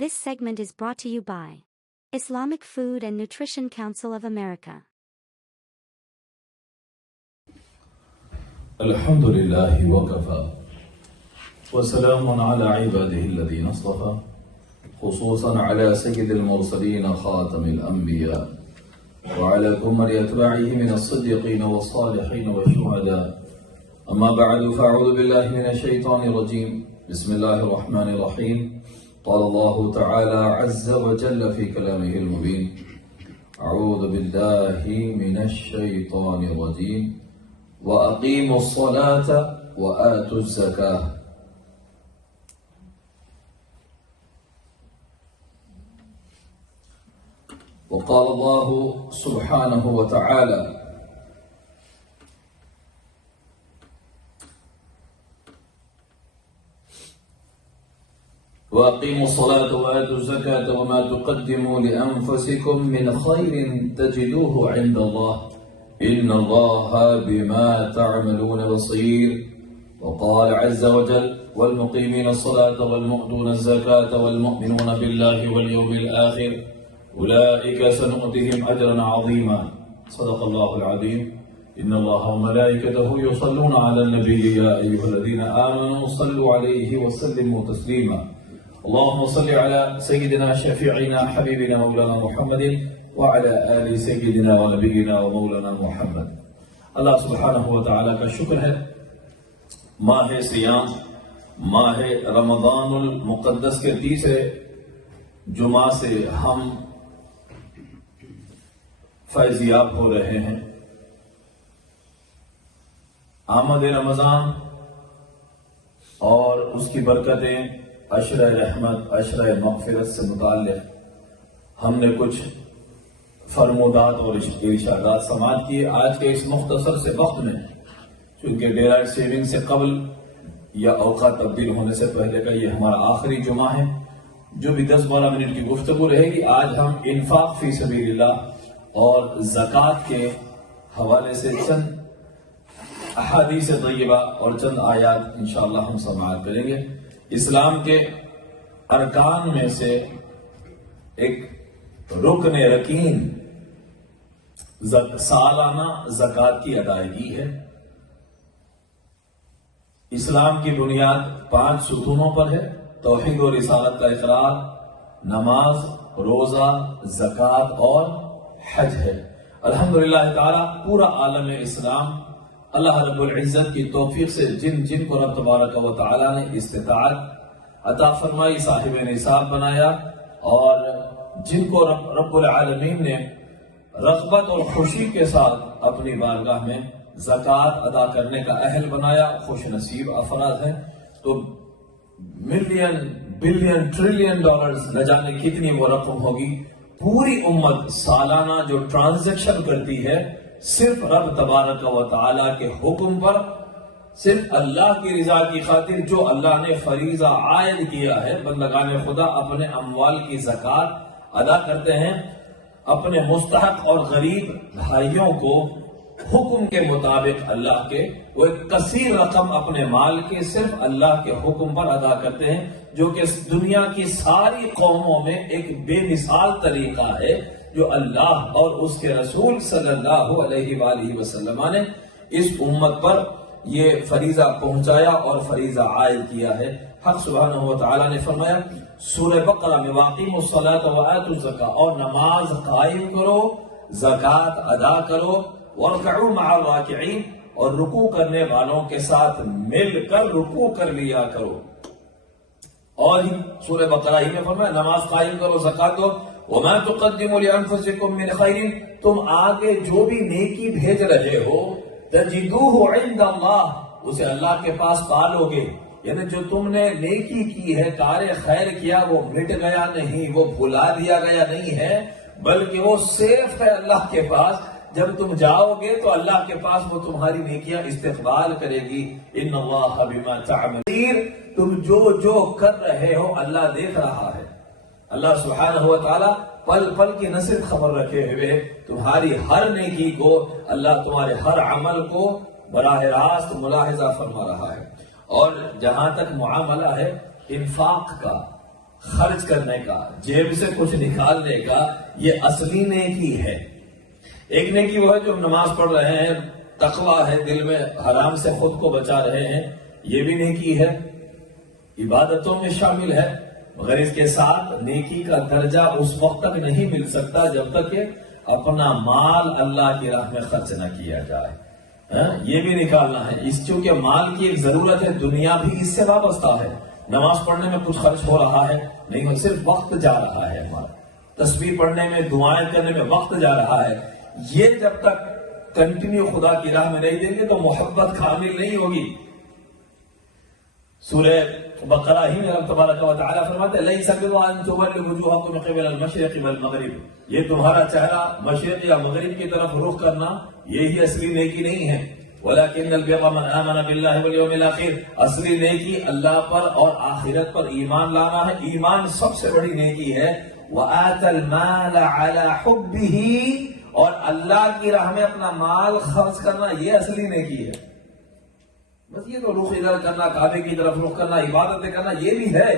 This segment is brought to you by Islamic Food and Nutrition Council of America. الحمد لله وكفى وسلام على عباده الذين اصطفى خصوصا على سيد المرسلين خاتم الأنبياء وعلى كمل أتباعه من الصديقين والصالحين والشهداء. أما بعد فأعوذ بالله من الشيطان الرجيم. بسم الله الرحمن الرحيم. قال الله تعالى عز وجل في كلامه المبين: أعوذ بالله من الشيطان الرجيم وأقيموا الصلاة وآتوا الزكاة. وقال الله سبحانه وتعالى: وأقيموا الصلاة وآتوا الزكاة وما تقدموا لأنفسكم من خير تجدوه عند الله إن الله بما تعملون بصير. وقال عز وجل: والمقيمين الصلاة والمؤتون الزكاة والمؤمنون بالله واليوم الآخر أولئك سنؤتهم أجرا عظيما. صدق الله العظيم. إن الله وملائكته يصلون على النبي يا أيها الذين آمنوا صلوا عليه وسلموا تسليما. اللهم صل على سيدنا شفيعنا حبيبنا مولانا محمد وعلى آل سيدنا ونبينا ومولانا محمد. اللہ سبحانہ وتعالی کا شکر ہے، ماہ سیام ماہ رمضان المقدس کے تیسرے جمعہ سے ہم فیضیاب ہو رہے ہیں۔ آمد رمضان اور اس کی برکتیں، عشرہ رحمت، عشرہ مغفرت سے متعلق ہم نے کچھ فرمودات اور ارشادات سماعت کیے۔ آج کے اس مختصر سے وقت میں، چونکہ ڈے لائٹ سیونگ سے قبل یا اوقات تبدیل ہونے سے پہلے کا یہ ہمارا آخری جمعہ ہے، جو بھی 10-12 منٹ کی گفتگو رہے گی، آج ہم انفاق فی سبیل اللہ اور زکوٰۃ کے حوالے سے چند احادیث طیبہ اور چند آیات انشاءاللہ ہم سماعت کریں گے۔ اسلام کے ارکان میں سے ایک رکن رکین سالانہ زکوٰۃ کی ادائیگی ہے۔ اسلام کی بنیاد 5 ستونوں پر ہے: توحید و رسالت کا اقرار، نماز، روزہ، زکوٰۃ اور حج ہے۔ الحمدللہ تعالی پورا عالم اسلام اللہ رب العزت کی توفیق سے جن کو رب تبارک و تعالی نے استطاعت عطا فرمائی، صاحب نصاب بنایا، اور جن کو رب العالمین نے رغبت اور خوشی کے ساتھ اپنی بارگاہ میں زکوٰۃ ادا کرنے کا اہل بنایا، خوش نصیب افراد ہیں۔ تو ملین، بلین، ٹریلین ڈالرز نہ جانے کتنی وہ رقم ہوگی، پوری امت سالانہ جو ٹرانزیکشن کرتی ہے صرف رب تبارک و تعالی کے حکم پر، صرف اللہ کی رضا کی خاطر، جو اللہ نے فریضہ عائد کیا ہے، بندگان خدا اپنے اموال کی زکوٰۃ ادا کرتے ہیں، اپنے مستحق اور غریب بھائیوں کو حکم کے مطابق اللہ کے وہ ایک کثیر رقم اپنے مال کے صرف اللہ کے حکم پر ادا کرتے ہیں، جو کہ دنیا کی ساری قوموں میں ایک بے مثال طریقہ ہے جو اللہ اور اس کے رسول صلی اللہ علیہ وآلہ وسلم نے اس امت پر یہ فریضہ پہنچایا اور فریضہ عائد کیا ہے۔ حق سبحانہ وتعالی نے فرمایا سورہ بقرہ میں: وَأَقِیمُوا الصَّلَاةَ وَآتُوا الزَّکَاةَ، اور نماز قائم کرو، زکوٰۃ ادا کرو، وَارْكَعُوا مَعَ الرَّاكِعِينَ، اور رکوع کرنے والوں کے ساتھ مل کر رکوع کر لیا کرو۔ اور سورہ بقرہ ہی میں فرمایا نماز قائم کرو، زکوٰۃ دو، وَمَا تُقَدِّمُوا لِأَنفُسِكُم مِّن خَيْرٍ، تم آگے جو بھی نیکی بھیج رہے ہو، تَجِدُوهُ عِندَ اللَّهِ، اسے اللہ کے پاس پالو گے۔ یعنی جو تم نے نیکی کی ہے، کار خیر کیا، وہ مٹ گیا نہیں، وہ بھلا دیا گیا نہیں ہے، بلکہ وہ سیف ہے اللہ کے پاس۔ جب تم جاؤ گے تو اللہ کے پاس وہ تمہاری نیکیاں استقبال کرے گی۔ ان اللہ بما تعملون، تم جو کر رہے ہو اللہ دیکھ رہا ہے۔ اللہ سبحانہ و تعالی پل پل کی نہ صرف خبر رکھے ہوئے تمہاری ہر نیکی کو، اللہ تمہارے ہر عمل کو براہ راست ملاحظہ فرما رہا ہے۔ اور جہاں تک معاملہ ہے انفاق کا، خرچ کرنے کا، جیب سے کچھ نکالنے کا، یہ اصلی نیکی ہے۔ ایک نیکی وہ ہے جو نماز پڑھ رہے ہیں، تقویٰ ہے دل میں، حرام سے خود کو بچا رہے ہیں، یہ بھی نیکی ہے، عبادتوں میں شامل ہے، مگر اس کے ساتھ نیکی کا درجہ اس وقت تک نہیں مل سکتا جب تک کہ اپنا مال اللہ کی راہ میں خرچ نہ کیا جائے۔ یہ بھی نکالنا ہے، اس چونکہ مال کی ایک ضرورت ہے، دنیا بھی اس سے وابستہ ہے۔ نماز پڑھنے میں کچھ خرچ ہو رہا ہے نہیں، صرف وقت جا رہا ہے ہمارا، تسبیح پڑھنے میں، دعائیں کرنے میں وقت جا رہا ہے، یہ جب تک کنٹینیو خدا کی راہ میں نہیں دیں گے تو محبت کامل نہیں ہوگی۔ سورہ بقرہ ہی میں اللہ تبارک و تعالیٰ فرماتے ہیں لَيْسَ الْبِرُّ أَن تُوَلُّوا وُجُوهَكُمْ قِبَلَ الْمَشْرِقِ وَالْمَغْرِبِ، یہ تمہارا چہرہ مشرق یا مغرب کی طرف رخ کرنا یہی اصلی نیکی نہیں ہے۔ وَلَكِنَّ الْبِرَّ مَنْ آمَنَ بِاللَّهِ وَالْيَوْمِ الْآخِرِ، اصلی نیکی اللہ پر اور آخرت پر ایمان لانا ہے، ایمان سب سے بڑی نیکی ہے۔ وَآتَى الْمَالَ عَلَى حُبِّهِ، اور اللہ کی راہ میں اپنا مال خرچ کرنا یہ اصلی نیکی ہے۔ بس یہ تو رخ ادھر کرنا، کعبے کی طرف رخ کرنا، عبادتیں کرنا یہ بھی ہے،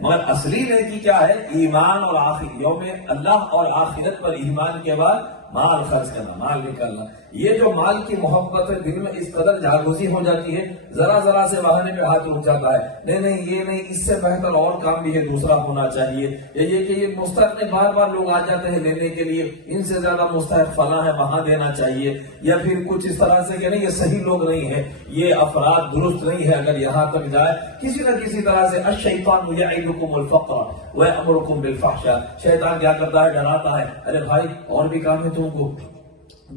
مگر اصلی نیکی کیا ہے؟ ایمان اور یوم اللہ اور آخرت پر ایمان کے بعد مال خرچ کرنا، مال نکالنا۔ یہ جو مال کی محبت ہے دل میں اس قدر جاگوزی ہو جاتی ہے، ذرا ذرا سے بہانے پہ ہاتھ رک جاتا ہے، نہیں یہ نہیں، اس سے بہتر اور کام بھی ہے، دوسرا ہونا چاہیے، یہ کہ یہ مستحق میں بار بار لوگ آ جاتے ہیں لینے کے لیے، ان سے زیادہ مستحق فلاں ہے وہاں دینا چاہیے، یا پھر کچھ اس طرح سے کہ نہیں یہ صحیح لوگ نہیں ہے، یہ افراد درست نہیں ہے، اگر یہاں تک جائے کسی نہ کسی طرح سے۔ الشیطان یعدکم الفقر ویأمرکم بالفحشاء، شیطان کیا کرتا ہے؟ ڈراتا ہے، ارے بھائی اور بھی کام ہے تم کو،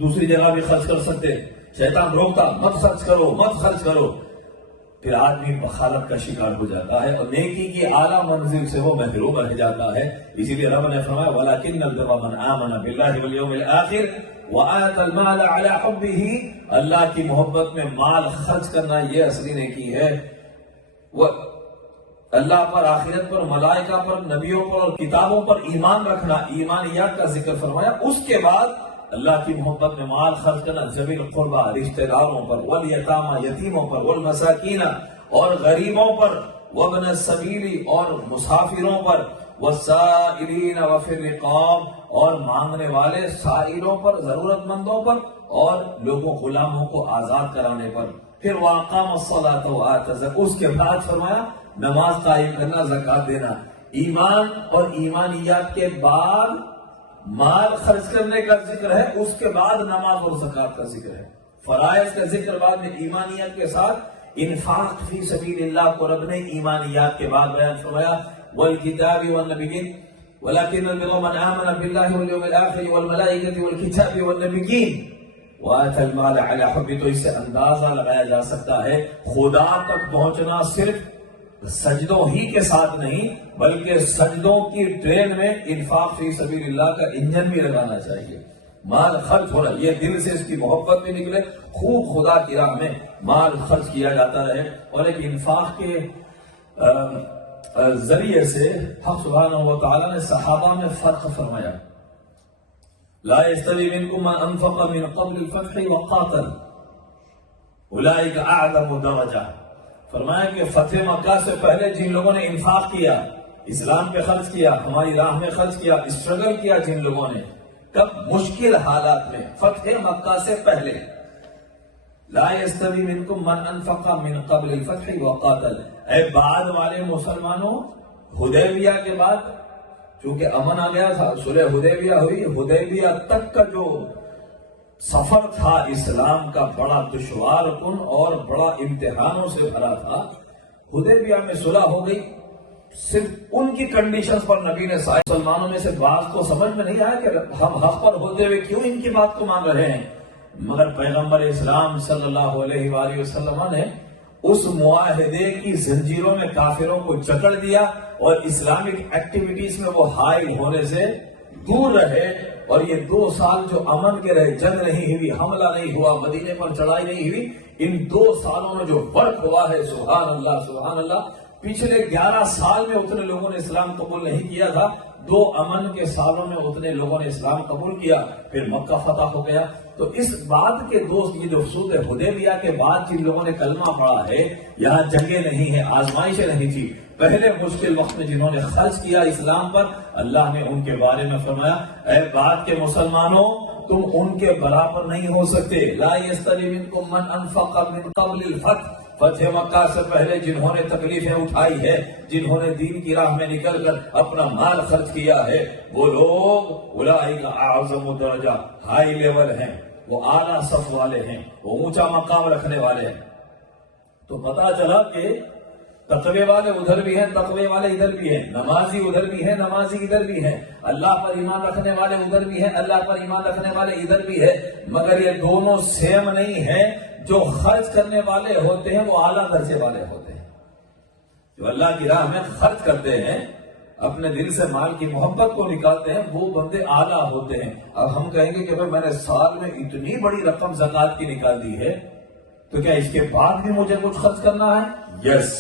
دوسری جگہ بھی خرچ کر سکتے، شیطان روکتا مت خرچ کرو مت خرچ کرو، پھر آدمی بخالت کا شکار ہو جاتا ہے اور نیکی کی اعلیٰ منزل سے وہ محروم رہ جاتا ہے۔ اسی لیے رب نے فرمایا وَلَكِنَّ الْبِرَّ مَنْ آمَنَ بِاللَّهِ وَالْيَوْمِ الْآخِرِ وَآتَى الْمَالَ عَلَى حُبِّهِ، اللہ کی محبت میں مال خرچ کرنا یہ اصلی نیکی ہے۔ اللہ پر، آخرت پر، ملائکہ پر، نبیوں پر اور کتابوں پر ایمان رکھنا، ایمانیات کا ذکر فرمایا، اس کے بعد اللہ کی محبت میں مال خرچ کرنا، ذوی القربہ رشتہ داروں پر، والیتامى یتیموں پر، والمساکین اور غریبوں پر، وابن السبیل اور مسافروں پر، والسائلین وفی الرقاب اور مانگنے والے سائلوں پر، ضرورت مندوں پر، اور لوگوں غلاموں کو آزاد کرانے پر۔ پھر واقام الصلاۃ وآتى الزکاۃ، اس کے بعد فرمایا نماز قائم کرنا، زکوٰۃ دینا۔ ایمان اور ایمانیات کے بعد مال خرچ کرنے کا ذکر ہے، اس کے بعد نماز اور زکوٰۃ کا ذکر ہے، فرائض کا ذکر بعد میں، ایمانیات کے ساتھ انفاق فی سبیل اللہ کو رب نے ایمانیات کے بعد بیان فرمایا۔ والکتاب والنبیین ولکن البر من آمن باللہ والیوم الآخر والملائکۃ والکتاب والنبیین وآتى المال علی حبہ، تو اس سے اندازہ لگایا جا سکتا ہے خدا تک پہنچنا صرف سجدوں ہی کے ساتھ نہیں، بلکہ سجدوں کی ٹرین میں انفاق فی سبیل اللہ کا انجن بھی لگانا چاہیے۔ مال خرچ ہو رہا، یہ دل سے اس کی محبت بھی نکلے، خوب خدا کی راہ میں مال خرچ کیا جاتا رہے، اور ایک انفاق کے ذریعے سے حق سبحانہ و تعالیٰ نے صحابہ میں فرق فرمایا۔ لا يستوي منكم من انفق من قبل الفتح وقاتل اولئک اعظم درجہ، فرمایا کہ فتح مکہ سے پہلے جن لوگوں نے انفاق کیا، اسلام پہ خرچ کیا، ہماری راہ میں خرچ کیا، اسٹرگل کیا جن لوگوں نے، کب؟ مشکل حالات میں، فتح مکہ سے پہلے۔ لا يستوي منكم من انفق من قبل الفتح وقاتل، اے بعد والے مسلمانوں، حدیبیہ کے بعد چونکہ امن آ گیا تھا، صلح حدیبیہ ہوئی، حدیبیہ تک کا جو سفر تھا اسلام کا بڑا دشوار کن اور بڑا امتحانوں سے بھرا تھا۔ حدیبیہ میں صلح ہو گئی، صرف ان کی کنڈیشنز پر نبی نے مسلمانوں میں سے بعض کو سمجھ میں نہیں آیا کہ ہم حق پر ہوتے ہوئے کیوں ان کی بات کو مان رہے ہیں، مگر پیغمبر اسلام صلی اللہ علیہ وآلہ وسلم نے اس معاہدے کی زنجیروں میں کافروں کو جکڑ دیا اور اسلامک ایکٹیویٹیز میں وہ حائل ہونے سے دور رہے، اور یہ 2 سال جو امن کے رہے، جنگ نہیں ہوئی، حملہ نہیں ہوا، مدینے پر چڑھائی نہیں ہوئی، ان 2 سالوں میں جو فرق ہوا ہے، سبحان اللہ سبحان اللہ، پچھلے 11 سال میں اتنے لوگوں نے اسلام قبول نہیں کیا تھا، 2 امن کے سالوں میں اتنے لوگوں نے اسلام قبول کیا، پھر مکہ فتح ہو گیا۔ تو اس بات کے دوست، یہ جو صلح حدیبیہ کے بعد جن لوگوں نے کلمہ پڑھا ہے، یہاں جنگیں نہیں ہیں، آزمائشیں نہیں تھی، پہلے مشکل وقت میں جنہوں نے خرچ کیا اسلام پر، اللہ نے ان کے بارے میں فرمایا اے بعد کے مسلمانوں تم ان کے برابر نہیں ہو سکتے۔ لا یستوی منکم من انفق من قبل الفتح، فتح مکہ سے پہلے جنہوں نے تکلیفیں اٹھائی ہے، جنہوں نے دین کی راہ میں نکل کر اپنا مال خرچ کیا ہے، وہ لوگ اولئک اعظم درجہ، ہائی لیول ہیں، وہ اعلیٰ صف والے ہیں، وہ اونچا مقام رکھنے والے ہیں۔ تو پتا چلا کہ تقوی والے ادھر بھی ہیں، تقوی والے ادھر بھی ہیں، نمازی ادھر بھی ہیں، نمازی ادھر بھی ہیں، اللہ پر ایمان رکھنے والے ادھر بھی ہیں، اللہ پر ایمان رکھنے والے ادھر بھی ہیں، مگر یہ دونوں سیم نہیں ہیں۔ جو خرچ کرنے والے ہوتے ہیں وہ اعلیٰ درجے والے ہوتے ہیں، جو اللہ کی راہ میں خرچ کرتے ہیں، اپنے دل سے مال کی محبت کو نکالتے ہیں، وہ بندے اعلیٰ ہوتے ہیں۔ اب ہم کہیں گے کہ میں نے سال میں اتنی بڑی رقم زکوٰۃ کی نکال دی ہے، تو کیا اس کے بعد بھی مجھے کچھ خرچ کرنا ہے؟ یس،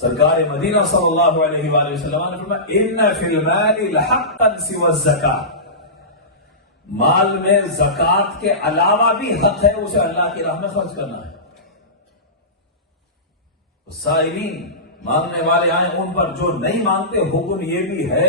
سرکار مدینہ صلی اللہ علیہ وآلہ وسلم نے فرمایا ان فی المال لحقا سوى الزکاۃ، مال میں زکوٰۃ کے علاوہ بھی حق ہے اسے اللہ کی راہ میں خرچ کرنا ہے۔ سائلین، مانگنے والے آئیں ان پر، جو نہیں مانگتے حکم یہ بھی ہے،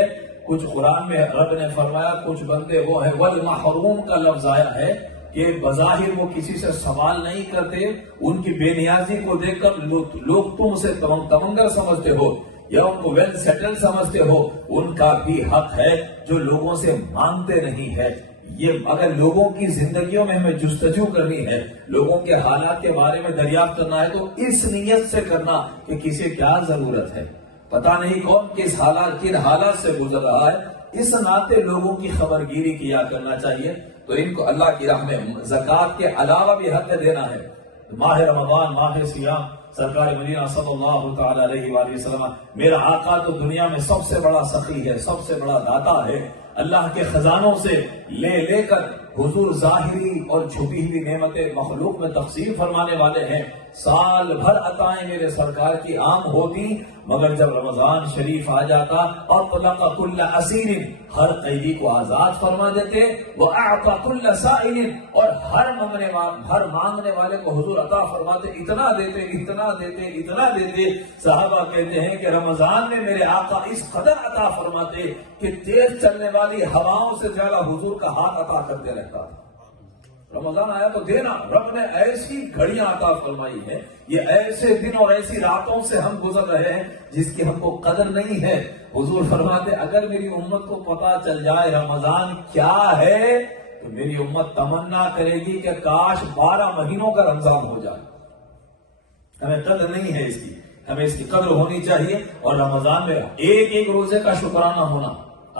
کچھ قرآن میں رب نے فرمایا کچھ بندے وہ ہیں والمحروم کا لفظ آیا ہے کہ بظاہر وہ کسی سے سوال نہیں کرتے، ان کی بے نیازی کو دیکھ کر لوگ تم سے تمنگر سمجھتے ہو یا ان کو ویل سیٹل سمجھتے ہو، ان کا بھی حق ہے جو لوگوں سے مانگتے نہیں ہے۔ یہ اگر لوگوں کی زندگیوں میں ہمیں جستجو کرنی ہے، لوگوں کے حالات کے بارے میں دریافت کرنا ہے، تو اس نیت سے کرنا کہ کسی کیا ضرورت ہے، پتہ نہیں کون کن حالات سے گزر رہا ہے، اس ناطے لوگوں کی خبر گیری کیا کرنا چاہیے۔ تو ان کو اللہ کی راہ میں زکوٰۃ کے علاوہ بھی حق دینا ہے۔ ماہ رمضان، ماہ سیام، سرکار مدینہ صلی اللہ تعالی علیہ وآلہ وسلم، میرا آقا تو دنیا میں سب سے بڑا سخی ہے، سب سے بڑا داتا ہے، اللہ کے خزانوں سے لے کر حضور ظاہری اور چھپی ہوئی نعمتیں مخلوق میں تقسیم فرمانے والے ہیں۔ سال بھر عطائیں میرے سرکار کی عام ہوتی، مگر جب رمضان شریف آ جاتا اطلق کل اسیر، ہر قیدی کو آزاد فرما دیتے، واعطى کل سائل، اور ہر مانگنے والے کو حضور عطا فرماتے، اتنا دیتے اتنا دیتے اتنا دیتے۔ صحابہ کہتے ہیں کہ رمضان میں میرے آقا اس قدر عطا فرماتے کہ تیز چلنے والی ہواؤں سے زیادہ حضور کا ہاتھ عطا کرتے رہتا تھا۔ رمضان آیا تو دینا، رب نے ایسی گھڑیاں عطا فرمائی ہے، یہ ایسے دن اور ایسی راتوں سے ہم گزر رہے ہیں جس کی ہم کو قدر نہیں ہے۔ حضور فرماتے اگر میری امت کو پتا چل جائے رمضان کیا ہے تو میری امت تمنا کرے گی کہ کاش 12 مہینوں کا رمضان ہو جائے۔ ہمیں قدر نہیں ہے اس کی، ہمیں اس کی قدر ہونی چاہیے، اور رمضان میں ایک روزے کا شکرانہ ہونا۔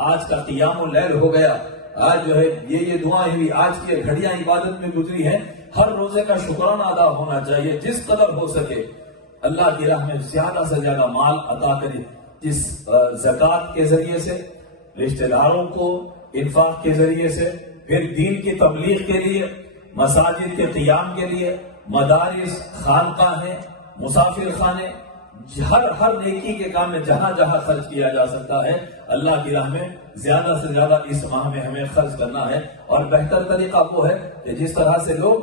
آج کا قیام اللیل ہو گیا، آج جو ہے یہ دعائیں ہوئی، آج کی گھڑیاں عبادت میں گزری ہیں، ہر روزے کا شکرانہ ادا ہونا چاہیے، جس قدر ہو سکے اللہ کی راہ میں زیادہ سے زیادہ مال عطا کرے، جس زکوٰۃ کے ذریعے سے، رشتہ داروں کو انفاق کے ذریعے سے، پھر دین کی تبلیغ کے لیے، مساجد کے قیام کے لیے، مدارس، خانقاہیں، مسافر خانے، ہر نیکی کے کام میں جہاں جہاں خرچ کیا جا سکتا ہے اللہ کی راہ میں زیادہ سے زیادہ اس ماہ میں ہمیں خرچ کرنا ہے۔ اور بہتر طریقہ وہ ہے کہ جس طرح سے لوگ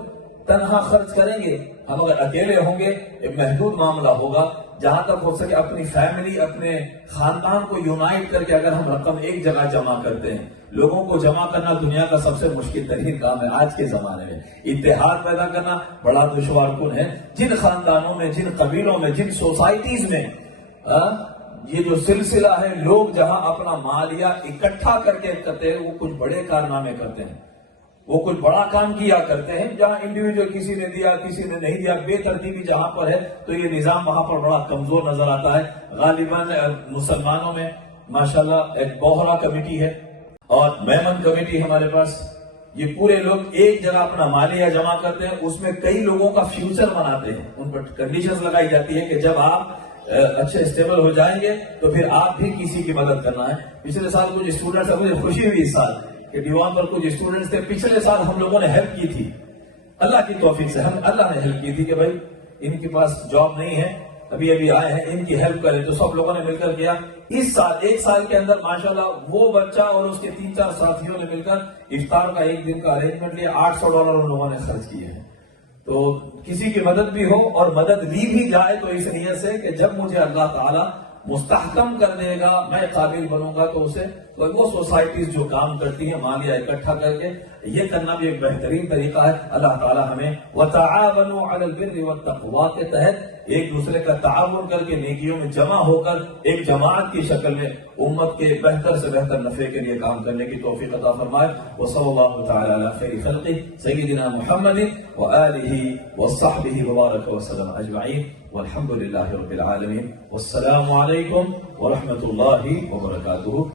تنہا خرچ کریں گے، ہم اگر اکیلے ہوں گے ایک محدود معاملہ ہوگا، جہاں تک ہو سکے اپنی فیملی، اپنے خاندان کو یونائٹ کر کے اگر ہم رقم ایک جگہ جمع کرتے ہیں، لوگوں کو جمع کرنا دنیا کا سب سے مشکل ترین کام ہے آج کے زمانے میں، اتحاد پیدا کرنا بڑا دشوار کن ہے۔ جن خاندانوں میں، جن قبیلوں میں، جن سوسائٹیز میں یہ جو سلسلہ ہے، لوگ جہاں اپنا مالیہ اکٹھا کر کے کرتے ہیں، وہ کچھ بڑے کارنامے کرتے ہیں، وہ کچھ بڑا کام کیا کرتے ہیں۔ جہاں انڈیویجول کسی نے دیا کسی نے نہیں دیا، بے ترتیبی جہاں پر ہے، تو یہ نظام وہاں پر بڑا کمزور نظر آتا ہے۔ غالباً مسلمانوں میں ماشاءاللہ ایک بوہرا کمیٹی ہے اور میمن کمیٹی ہمارے پاس، یہ پورے لوگ ایک جگہ اپنا مالیہ جمع کرتے ہیں، اس میں کئی لوگوں کا فیوچر بناتے ہیں، ان پر کنڈیشنز لگائی جاتی ہے کہ جب آپ اچھے اسٹیبل ہو جائیں گے تو پھر آپ بھی کسی کی مدد کرنا ہے۔ پچھلے سال کچھ اسٹوڈنٹس، مجھے خوشی ہوئی اس سال کہ دیوان پر کچھ اسٹوڈنٹس تھے، پچھلے سال ہم لوگوں نے ہیلپ کی تھی، اللہ کی توفیق سے اللہ نے ہیلپ کی تھی کہ بھائی ان کے پاس جاب نہیں ہے ابھی ابھی آئے ہیں، ان کی ہیلپ کریں، تو سب لوگوں نے مل کر کیا. اس سال 1 سال کے اندر ماشاءاللہ وہ بچہ اور اس کے 3-4 ساتھیوں نے مل کر افطار کا 1 دن کا ارینجمنٹ لیا. $800 ان لوگوں نے خرچ کیے ہیں. تو کسی کی مدد بھی ہو اور مدد لی بھی جائے تو اس نیت سے کہ جب مجھے اللہ تعالیٰ مستحکم کر دے گا، میں قابل بنوں گا، تو اسے وہ سوسائٹیز جو کام کرتی ہیں مالیہ اکٹھا کر کے یہ کرنا بھی ایک بہترین طریقہ ہے. اللہ تعالیٰ ہمیں وَتَعَاوَنُوا عَلَى الْبِرِّ وَالتَّقْوَىٰ کے تحت ایک دوسرے کا تعاون کر کے نیکیوں میں جمع ہو کر ایک جماعت کی شکل میں امت کے بہتر سے بہتر نفع کے لیے کام کرنے کی توفیق عطا فرمائے. وصلی اللہ تعالی علی خیر خلقہ سیدنا محمد وآلہ وصحبہ وبارک وسلم اجمعین والحمد للہ رب العالمین. والسلام علیکم ورحمۃ اللہ وبرکاتہ.